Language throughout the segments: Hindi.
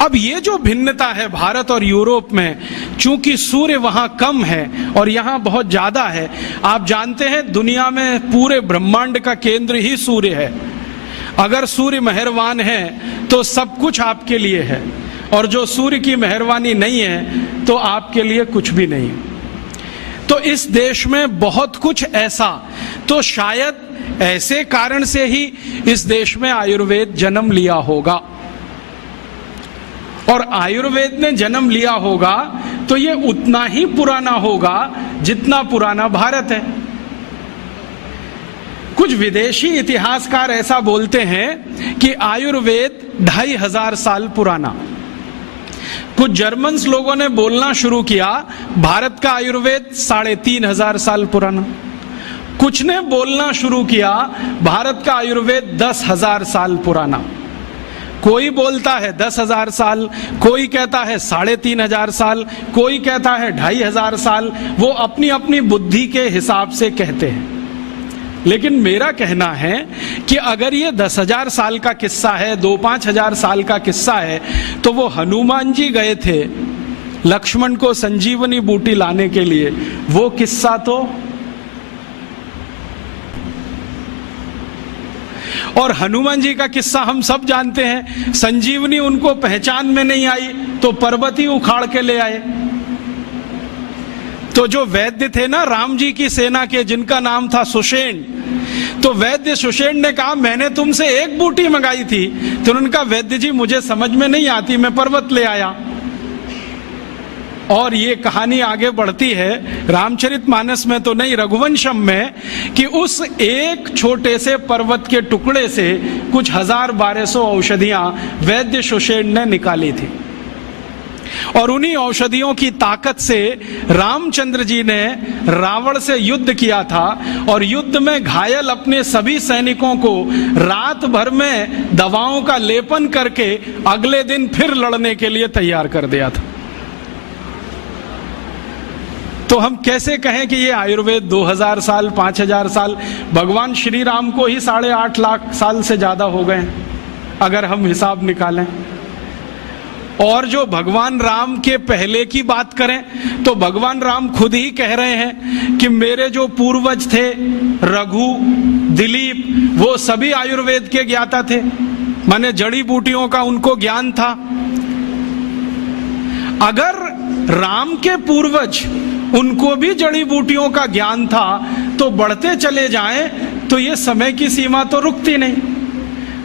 अब ये जो भिन्नता है भारत और यूरोप में, चूंकि सूर्य वहां कम है और यहां बहुत ज्यादा है। आप जानते हैं दुनिया में पूरे ब्रह्मांड का केंद्र ही सूर्य है। अगर सूर्य मेहरबान है तो सब कुछ आपके लिए है, और जो सूर्य की मेहरबानी नहीं है तो आपके लिए कुछ भी नहीं। तो इस देश में बहुत कुछ ऐसा, तो शायद ऐसे कारण से ही इस देश में आयुर्वेद जन्म लिया होगा। और आयुर्वेद ने जन्म लिया होगा तो ये उतना ही पुराना होगा जितना पुराना भारत है। कुछ विदेशी इतिहासकार ऐसा बोलते हैं कि आयुर्वेद 2500 साल पुराना। कुछ जर्मन लोगों ने बोलना शुरू किया भारत का आयुर्वेद 3500 साल पुराना। कुछ ने बोलना शुरू किया भारत का आयुर्वेद 10,000 साल पुराना। कोई बोलता है 10,000 साल, कोई कहता है 3500 साल, कोई कहता है 2500 साल। वो अपनी अपनी बुद्धि के हिसाब से कहते हैं। लेकिन मेरा कहना है कि अगर ये 10,000 साल का किस्सा है, 2-5 हजार साल का किस्सा है, तो वो हनुमान जी गए थे लक्ष्मण को संजीवनी बूटी लाने के लिए, वो किस्सा तो, और हनुमान जी का किस्सा हम सब जानते हैं। संजीवनी उनको पहचान में नहीं आई तो पर्वत ही उखाड़ के ले आए। तो जो वैद्य थे ना राम जी की सेना के, जिनका नाम था सुषेण, तो वैद्य सुषेण ने कहा मैंने तुमसे एक बूटी मंगाई थी। तो उन्होंने कहा वैद्य जी मुझे समझ में नहीं आती, मैं पर्वत ले आया। और ये कहानी आगे बढ़ती है रामचरितमानस में तो नहीं, रघुवंशम में, कि उस एक छोटे से पर्वत के टुकड़े से कुछ 1000-1200 औषधियां वैद्य सुषेण ने निकाली थी। और उन्हीं औषधियों की ताकत से रामचंद्र जी ने रावण से युद्ध किया था, और युद्ध में घायल अपने सभी सैनिकों को रात भर में दवाओं का लेपन करके अगले दिन फिर लड़ने के लिए तैयार कर दिया था। तो हम कैसे कहें कि ये आयुर्वेद 2000 साल 5000 साल, भगवान श्री राम को ही 8.5 लाख साल से ज्यादा हो गए अगर हम हिसाब निकालें। और जो भगवान राम के पहले की बात करें तो भगवान राम खुद ही कह रहे हैं कि मेरे जो पूर्वज थे रघु, दिलीप, वो सभी आयुर्वेद के ज्ञाता थे, माने जड़ी बूटियों का उनको ज्ञान था। अगर राम के पूर्वज उनको भी जड़ी बूटियों का ज्ञान था तो बढ़ते चले जाएं तो ये समय की सीमा तो रुकती नहीं।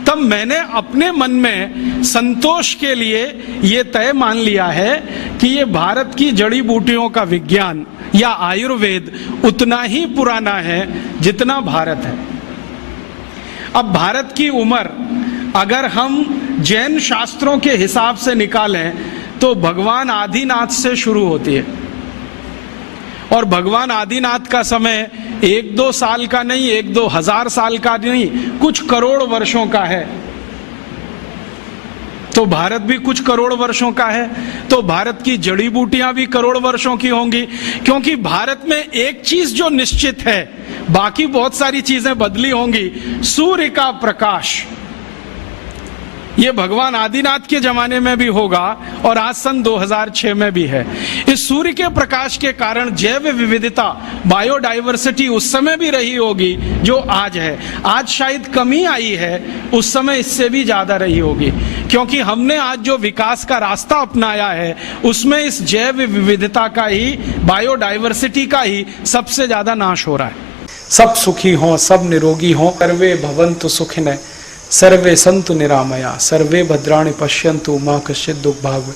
तब मैंने अपने मन में संतोष के लिए ये तय मान लिया है कि ये भारत की जड़ी बूटियों का विज्ञान या आयुर्वेद उतना ही पुराना है जितना भारत है। अब भारत की उम्र अगर हम जैन शास्त्रों के हिसाब से निकालें तो भगवान आदिनाथ से शुरू होती है, और भगवान आदिनाथ का समय 1-2 साल का नहीं, 1-2 हजार साल का नहीं, कुछ करोड़ वर्षों का है। तो भारत भी कुछ करोड़ वर्षों का है, तो भारत की जड़ी बूटियां भी करोड़ वर्षों की होंगी। क्योंकि भारत में एक चीज जो निश्चित है, बाकी बहुत सारी चीजें बदली होंगी, सूर्य का प्रकाश। ये भगवान आदिनाथ के जमाने में भी होगा और आज सन 2006 में भी है। इस सूर्य के प्रकाश के कारण जैव विविधता, बायोडाइवर्सिटी उस समय भी रही होगी जो आज है। आज शायद कमी आई है, उस समय इससे भी ज्यादा रही होगी, क्योंकि हमने आज जो विकास का रास्ता अपनाया है उसमें इस जैव विविधता का ही, बायोडाइवर्सिटी का ही सबसे ज्यादा नाश हो रहा है। सब सुखी हों, सब निरोगी हों, सर्वे भवन्तु सुखिनः, सर्वे सन्तु निरामया, सर्वे भद्राणि पश्यन्तु मा कश्चित् दुःखभाग्।